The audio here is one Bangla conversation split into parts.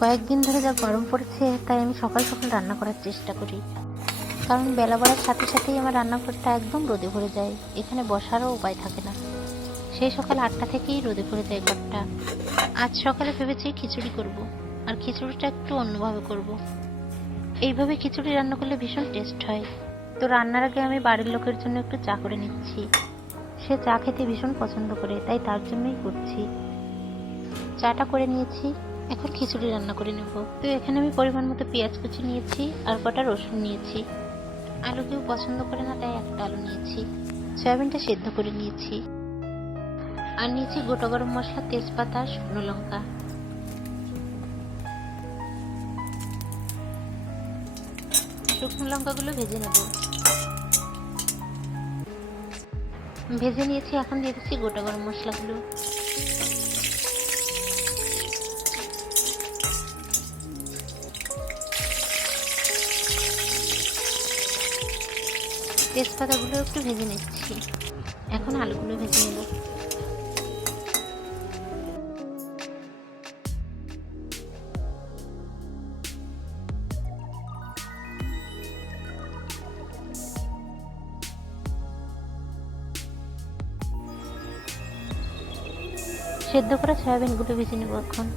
কয়েকদিন ধরে যা গরম পড়েছে তাই আমি সকাল সকাল রান্না করার চেষ্টা করি, কারণ বেলা বাড়ার সাথে সাথেই আমার রান্নাঘরটা একদম রোদে ভরে যায়, এখানে বসারও উপায় থাকে না। সেই সকাল 8টা থেকেই রোদে ভরে যায় ঘরটা। আজ সকালে ভেবেছি খিচুড়ি করব, আর খিচুড়িটা একটু অন্যভাবে করব। এইভাবে খিচুড়ি রান্না করলে ভীষণ টেস্ট হয়। তো রান্নার আগে আমি বাড়ির লোকের জন্য একটু চা করে নিচ্ছি। সে চা খেতে ভীষণ পছন্দ করে, তাই তার জন্যই করছি। চাটা করে নিয়েছি, এখন খিচুড়ি রান্না করে নেব। তো এখানে আমি পরিমাণ মতো পেঁয়াজ কুচি নিয়েছি আর কটা রসুন নিয়েছি। আলু কেউ পছন্দ করে না, তাই একটা আলু নিয়েছি। সয়াবিনটা সেদ্ধ করে নিয়েছি। আর নিয়েছি গোটা গরম মশলা, তেজপাতা, শুকনো লঙ্কা। শুকনো লঙ্কাগুলো ভেজে নেব। ভেজে নিয়েছি, এখন দিয়ে দিচ্ছি গোটা গরম মশলাগুলো। তেজপাতাগুলো একটু ভেজে নিচ্ছি। এখন আলুগুলো ভেজে নেব। সেদ্ধ করা সয়াবিনগুলো ভেজে নেব এখন।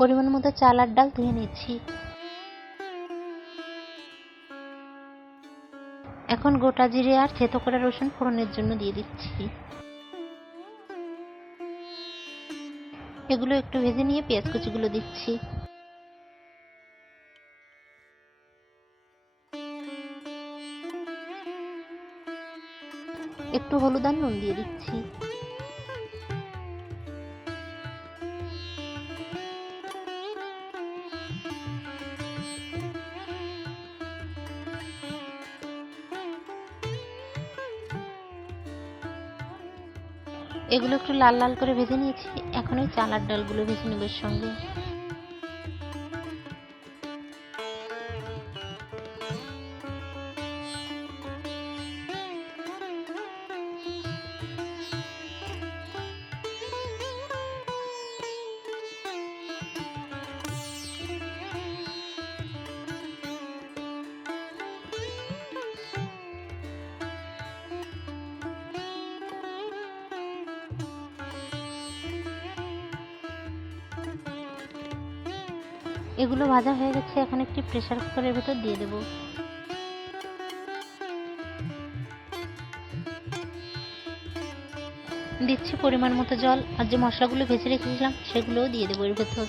পরিমাণ মতো চাল আর ডাল ধুয়ে নিচ্ছি। এখন গোটা জিরে আর থেতো করা রসুন ফোড়নের জন্য দিয়ে দিচ্ছি। এগুলো একটু ভেজে নিয়ে পেঁয়াজ কুচিগুলো দিচ্ছি। একটু হলুদ আর নুন দিয়ে দিচ্ছি। এগুলো একটু লাল লাল করে ভেজে নিয়েছি, এখন ওই চাল আর ডালগুলো ভেজে নেব এর সঙ্গে। এগুলো ভাজা হয়ে গেছে, এখন একটি প্রেসার কুকারের ভেতর দিয়ে দেব। দিচ্ছি পরিমাণ মতো জল, আর যে মশলাগুলো ভেজে রেখেছিলাম সেগুলোও দিয়ে দেবো এর ভেতর।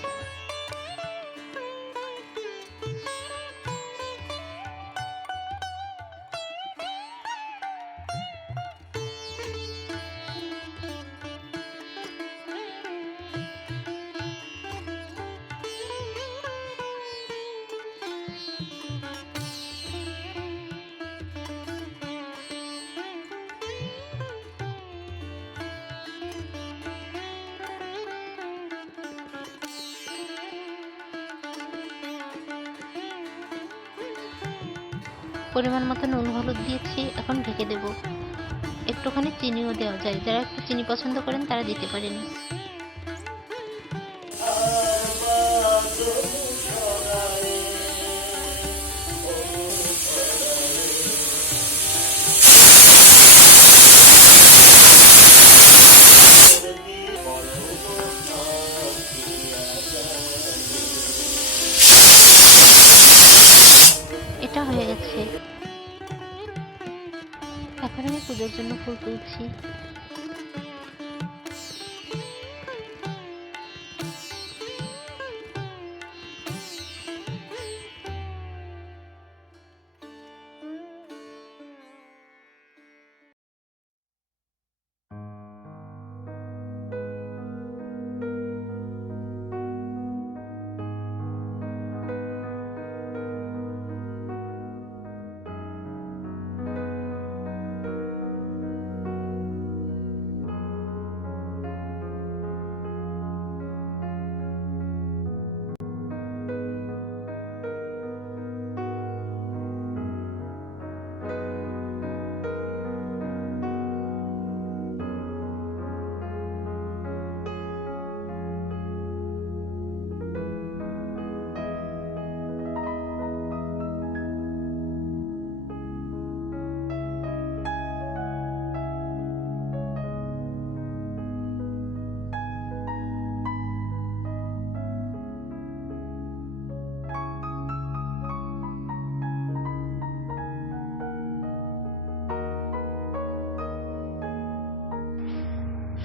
পরিমাণ মতো নুন হলুদ দিয়েছি, এখন ঢেকে দেব। একটুখানি চিনিও দেওয়া যায়, যারা একটু চিনি পছন্দ করেন তারা দিতে পারেন। এটা হয়ে গেছে, এখন আমি পুজোর জন্য ফুল তুলছি।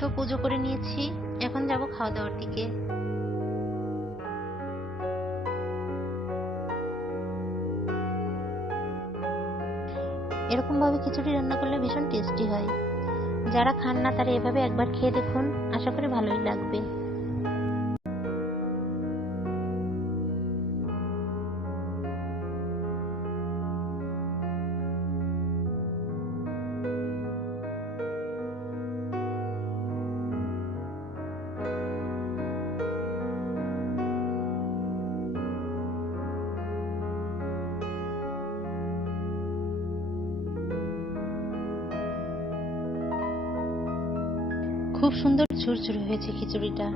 তো পুজো করে নিয়েছি, এখন যাব খাওয়া দাওয়ার দিকে। এরকম ভাবে খিচুড়ি রান্না করলে ভীষণ টেস্টি হয়। যারা খান না তারা এভাবে একবার খেয়ে দেখুন, আশা করি ভালোই লাগবে। খুব সুন্দর ঝুরঝুরে হয়েছে খিচুড়িটা।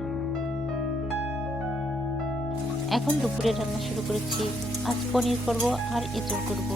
এখন দুপুরে রান্না শুরু করেছি। আজ পনির করব আর এঁচড় করব।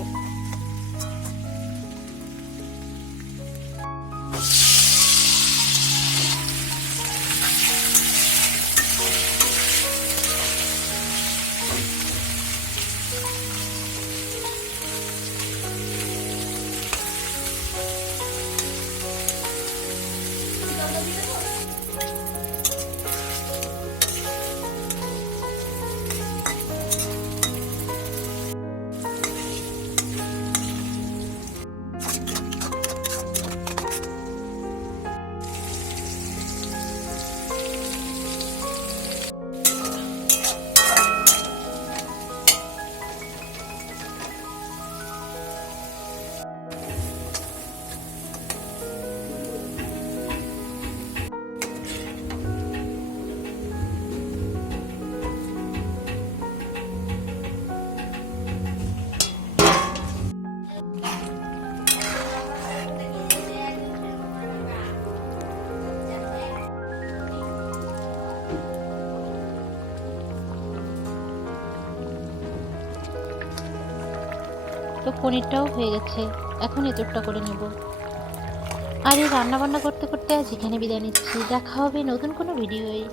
তো পনিরটাও হয়ে গেছে, এখন এঁচড়টা করে নেব। আর এই রান্না বান্না করতে করতে আজ এখানে বিদায় নিচ্ছি। দেখা হবে নতুন কোনো ভিডিওয়।